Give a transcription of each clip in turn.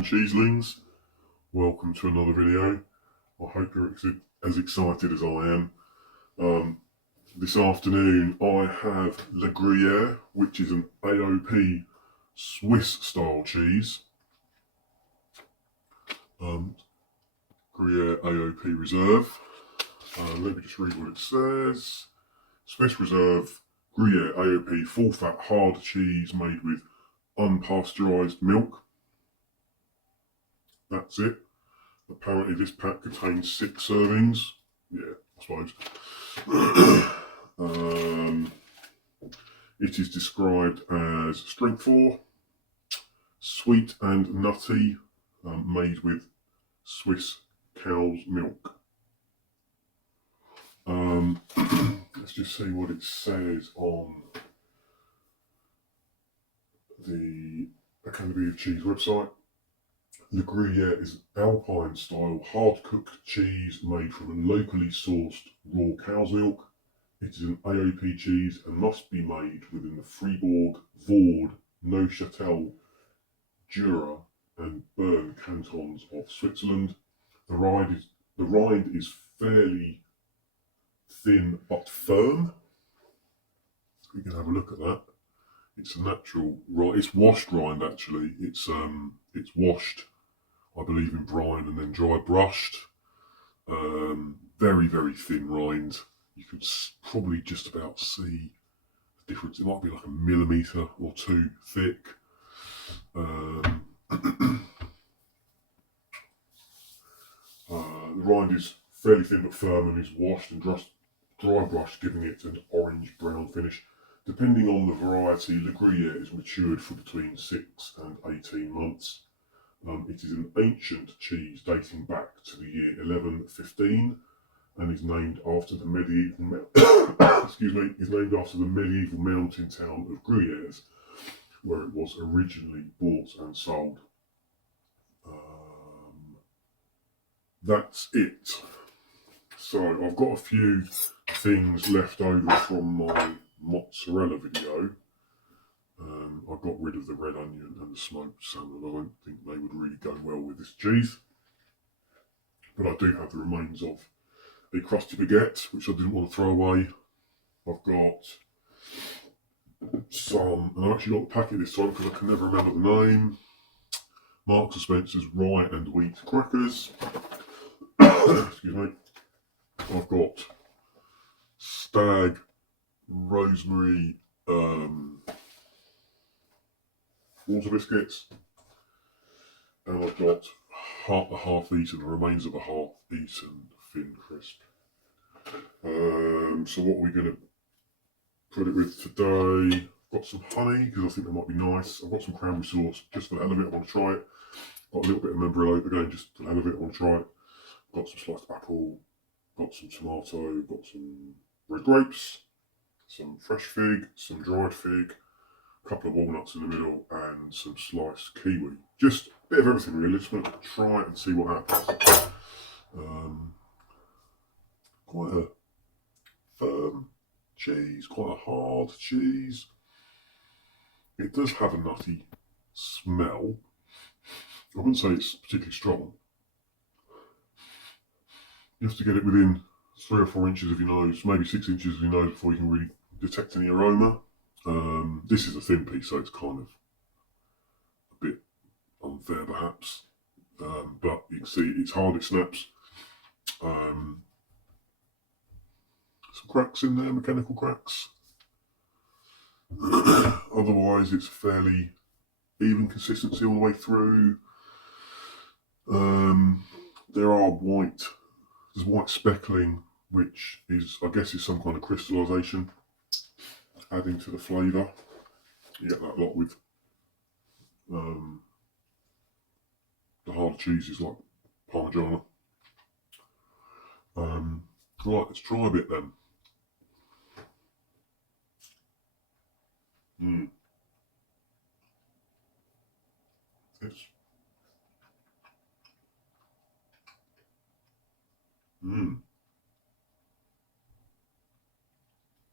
and cheeselings, welcome to another video. I hope you're as excited as I am. This afternoon I have Le Gruyere, which is an AOP Swiss style cheese. Gruyere AOP Reserve. Let me just read what it says. Swiss Reserve Gruyere AOP full fat hard cheese made with unpasteurised milk. That's it. Apparently this pack contains 6 servings. Yeah, I suppose. It is described as strength 4, sweet and nutty, made with Swiss cow's milk. Let's just see what it says on the Academy of Cheese website. Le Gruyere is Alpine style hard cooked cheese made from locally sourced raw cow's milk. It is an AOP cheese and must be made within the Fribourg, Vaud, Neuchâtel, Jura and Bern cantons of Switzerland. The rind is fairly thin but firm. We can have a look at that. It's a natural rind. It's washed rind actually. It's washed, I believe, in brine and then dry brushed. Very, very thin rind. You could probably just about see the difference. It might be like a millimetre or 2 thick. The rind is fairly thin but firm and is washed and dry brushed, giving it an orange-brown finish. Depending on the variety, Le Gruyere is matured for between 6 and 18 months. It is an ancient cheese dating back to the year 1115 and is named after the medieval mountain town of Gruyères, where it was originally bought and sold. That's it. So I've got a few things left over from my mozzarella video. I got rid of the red onion and the smoked salmon. I don't think they would really go well with this cheese. But I do have the remains of a crusty baguette, which I didn't want to throw away. I've got some, and I've actually got the packet this time because I can never remember the name. Marks and Spencer's rye and wheat crackers. Excuse me. I've got stag rosemary water biscuits, and I've got a half-eaten, the remains of a half-eaten thin crisp. So what we're going to put it with today, I've got some honey because I think that might be nice. I've got some cranberry sauce just for the hell of it. I want to try it. Got a little bit of membranole again just for the hell of it. I want to try it. Got some sliced apple. Got some tomato. Got some red grapes. Some fresh fig. Some dried fig. A couple of walnuts in the middle and some sliced kiwi. Just a bit of everything really. Just want to try it and see what happens. Quite a firm cheese, quite a hard cheese. It does have a nutty smell. I wouldn't say it's particularly strong. You have to get it within 3 or 4 inches of your nose, maybe 6 inches of your nose before you can really detect any aroma. This is a thin piece, so it's kind of a bit unfair perhaps. But you can see it's hard, it snaps. Some cracks in there, mechanical cracks. Otherwise it's fairly even consistency all the way through. There's white speckling, which is, I guess, is some kind of crystallisation, adding to the flavour. You get that a lot with the hard cheeses like Parmigiana. Right, let's try a bit then.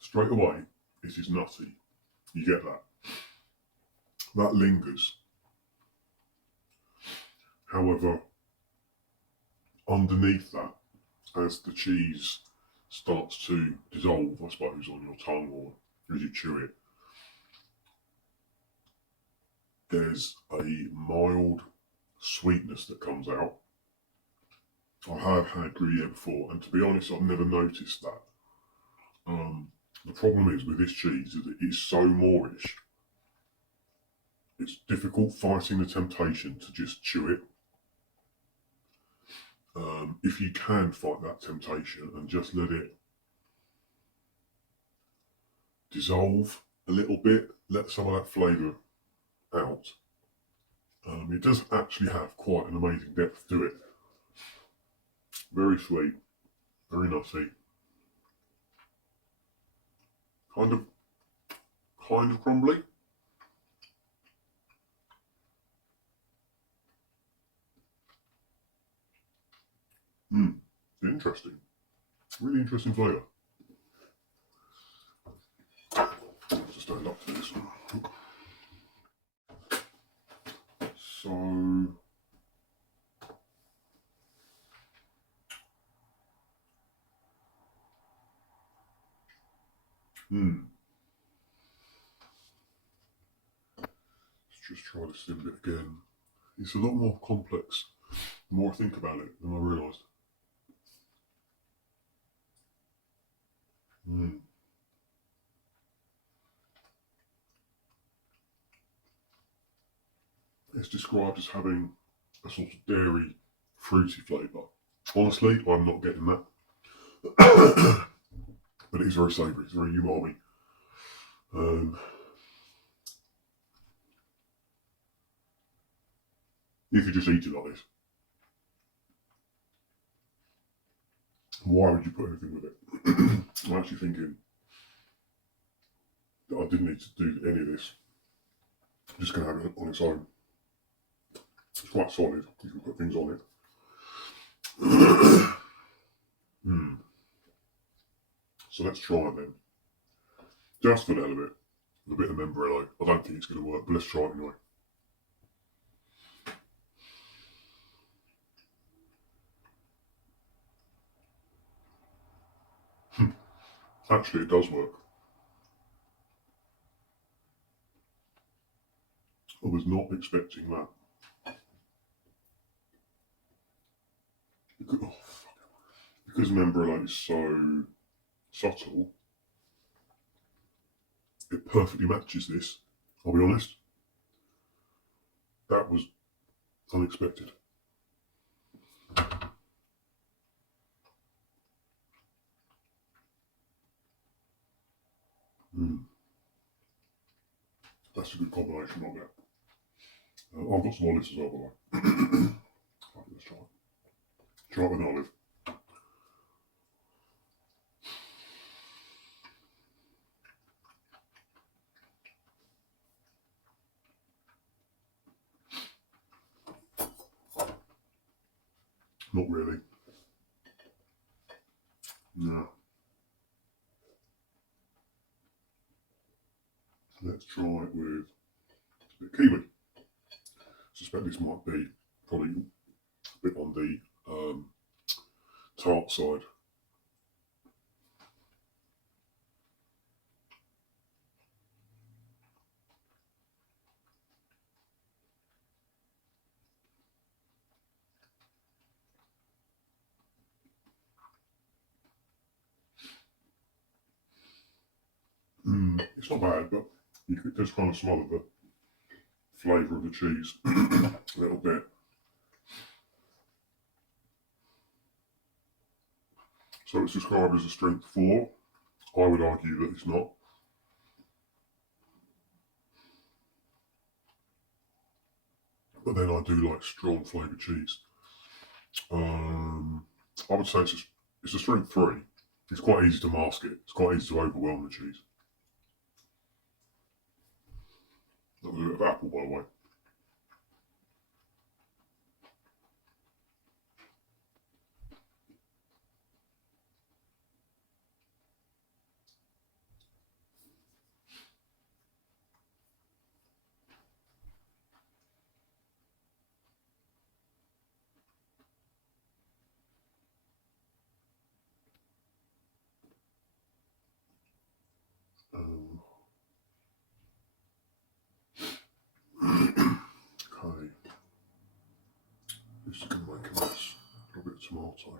Straight away, it is nutty. You get that. That lingers. However, underneath that, as the cheese starts to dissolve, I suppose, on your tongue or as you chew it, there's a mild sweetness that comes out. I have had Gruyere before, and to be honest, I've never noticed that. The problem is with this cheese is it is so moreish. It's difficult fighting the temptation to just chew it. If you can fight that temptation and just let it dissolve a little bit, let some of that flavour out, it does actually have quite an amazing depth to it. Very sweet, very nutty, kind of crumbly. Interesting. Really interesting flavour. Just stand up to this one. So, let's just try this in a bit again. It's a lot more complex the more I think about it than I realised. It's described as having a sort of dairy, fruity flavour. Honestly, I'm not getting that. But it is very savoury, it's very umami. You could just eat it like this. Why would you put anything with it? I'm actually thinking that I didn't need to do any of this. I'm just going to have it on its own. It's quite solid, you can put things on it. So let's try it then. Just for the hell of it. A bit of Membrillo. I don't think it's going to work, but let's try it anyway. Actually, it does work. I was not expecting that. Because Membrillo is so subtle, it perfectly matches this. I'll be honest. That was unexpected. That's a good combination of that. I've got some olives as well, by the way. Let's try it. Try it with an olive. Not really. No. Let's try it with a bit of kiwi. I suspect this might be probably a bit on the tart side. It's not bad, but you could just kind of smell the flavour of the cheese a little bit. So it's described as a strength 4. I would argue that it's not. But then I do like strong flavoured cheese. I would say it's a strength 3. It's quite easy to mask it. It's quite easy to overwhelm the cheese. A little bit of apple, by the way. aren't I?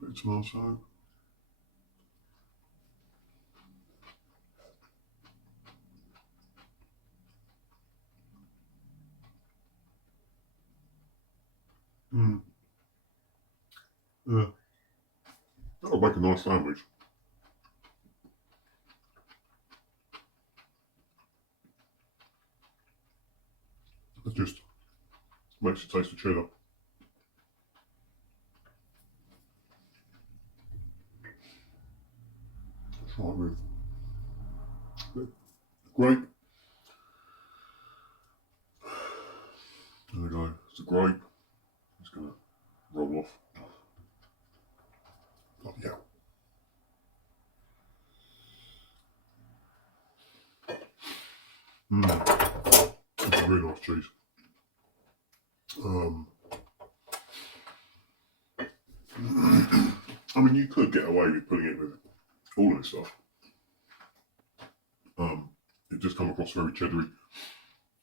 Bit of tomato. Yeah. That'll make a nice sandwich. It just makes it taste of cheddar. Try it with the grape. There we go. It's the grape. It's going to roll off. Bloody hell. It's a very nice cheese. I mean, you could get away with putting it with all of this stuff. It just comes across very cheddary,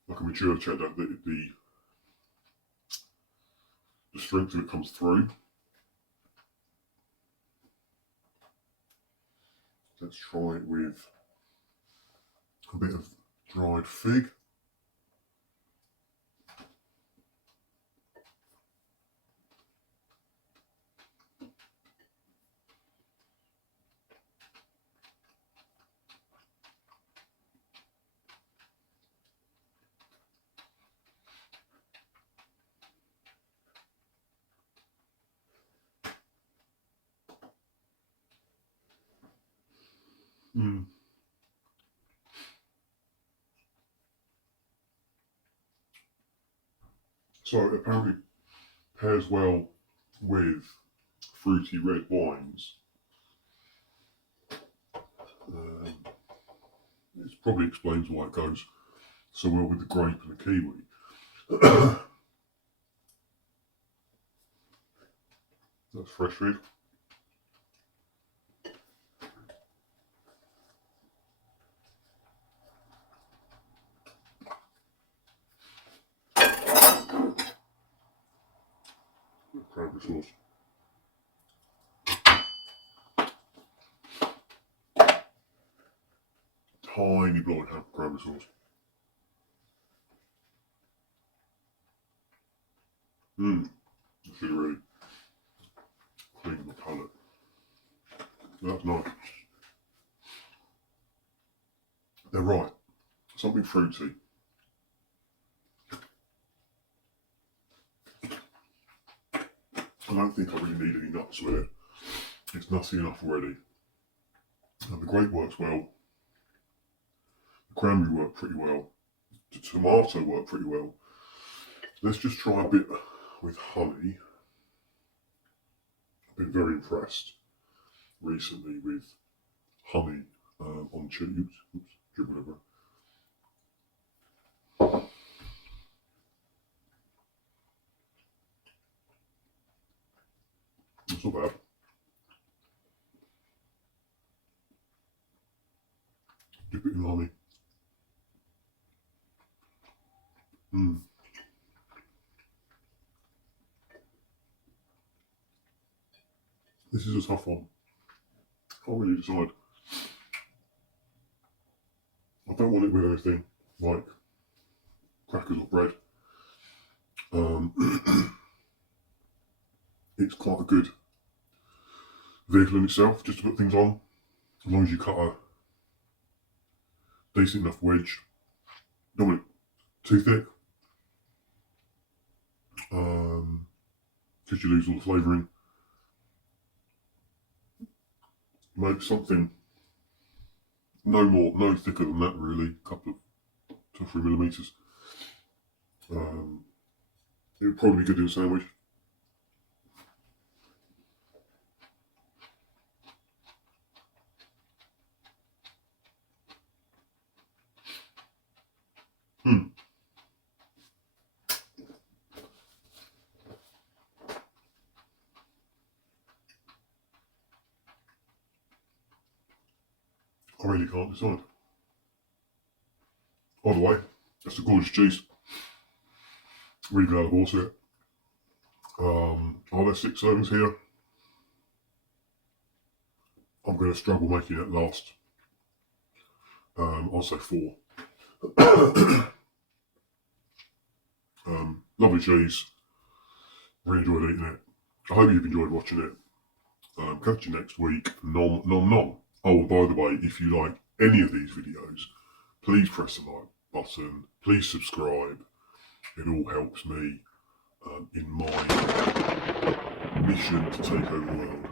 like a mature cheddar. The strength of it comes through. Let's try it with a bit of dried fig. So it apparently pairs well with fruity red wines. It probably explains why it goes so well with the grape and the kiwi. That's fresh fig. Cranberry sauce. Tiny blowing hand cranberry sauce. This is really clean the palate. That's nice. They're right. Something fruity. I don't think I really need any nuts with it. It's nutty enough already. And the grape works well. The cranberry worked pretty well. The tomato worked pretty well. Let's just try a bit with honey. I've been very impressed recently with honey on tubes. Oops, dribble over. It's not bad. Dip it in honey. This is a tough one. Can't really decide. I don't want it with anything like crackers or bread. It's quite a good vehicle in itself, just to put things on, as long as you cut a decent enough wedge. Don't want it too thick, because you lose all the flavouring. Maybe something no thicker than that really, a couple of 2 or 3 millimetres. It would probably be good in a sandwich. I really can't decide. By the way, that's a gorgeous cheese. Really glad I bought it. Are there 6 servings here? I'm going to struggle making it last. I'll say 4. Lovely cheese. Really enjoyed eating it. I hope you've enjoyed watching it. Catch you next week. Nom nom nom. Oh, and by the way, if you like any of these videos, please press the like button. Please subscribe. It all helps me in my mission to take over the world.